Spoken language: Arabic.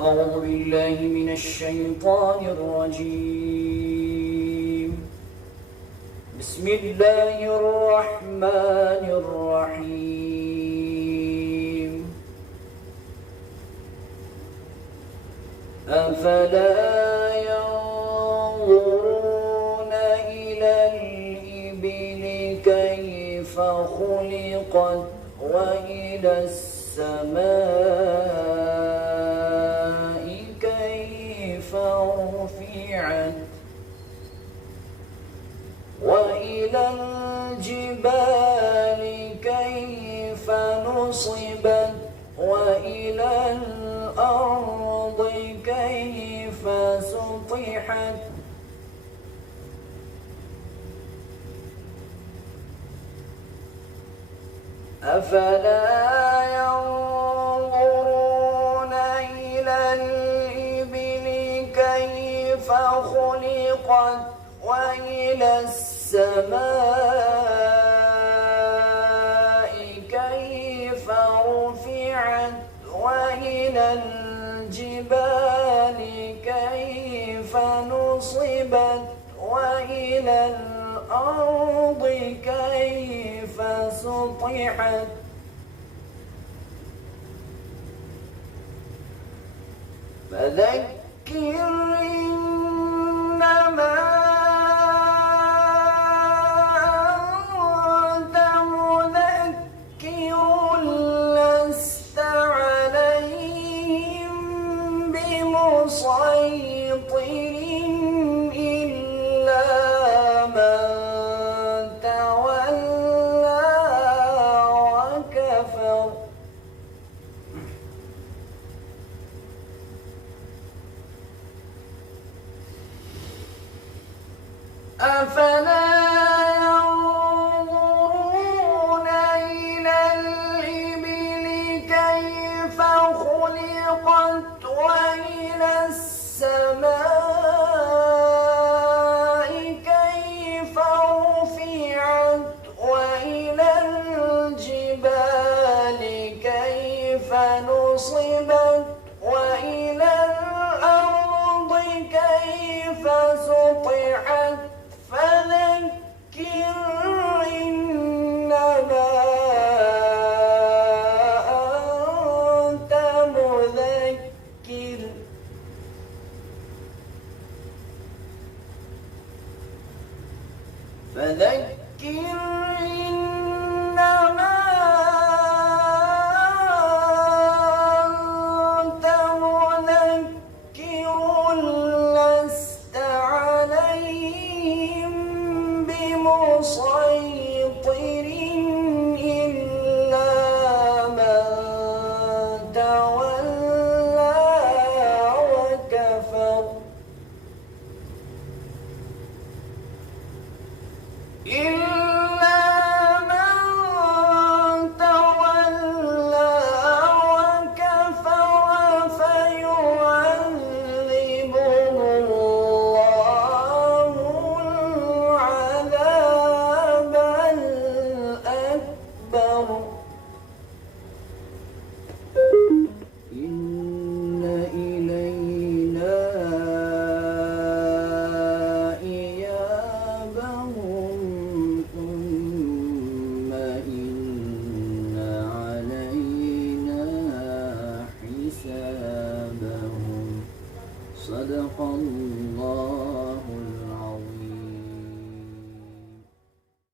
أعوذ بالله من الشيطان الرجيم. بسم الله الرحمن الرحيم. أفلا ينظرون إلى الإبل كيف خلقت وإلى السماء كيف رفعت وإلى الجبال كيف نصبت وإلى الأرض كيف سطحت أفلا ينظرون إلى الإبل كيف خلقت وإلى السماء كيف رفعت وإلى الجبال كيف نصبت وإلى الأرض كيف سطحت فذكر إنما أنت مذكر لست عليهم بمسيطر إلا من تولى وكفر أفلا ينظرون إلى الإبل كيف خلقت وإلى السماء كيف رفعت وإلى الجبال كيف نصبت وإلى الأرض كيف سطحت فذكر إنما أنت مذكر فذكر إنما أنت مذكر لست عليهم بمسيطر إلا من تولى وكفر إلا من تولى وكفر فيعذبه الله العذاب الأكبر إن إلينا إيابهم ثم إن علينا حسابهم صدق الله العظيم.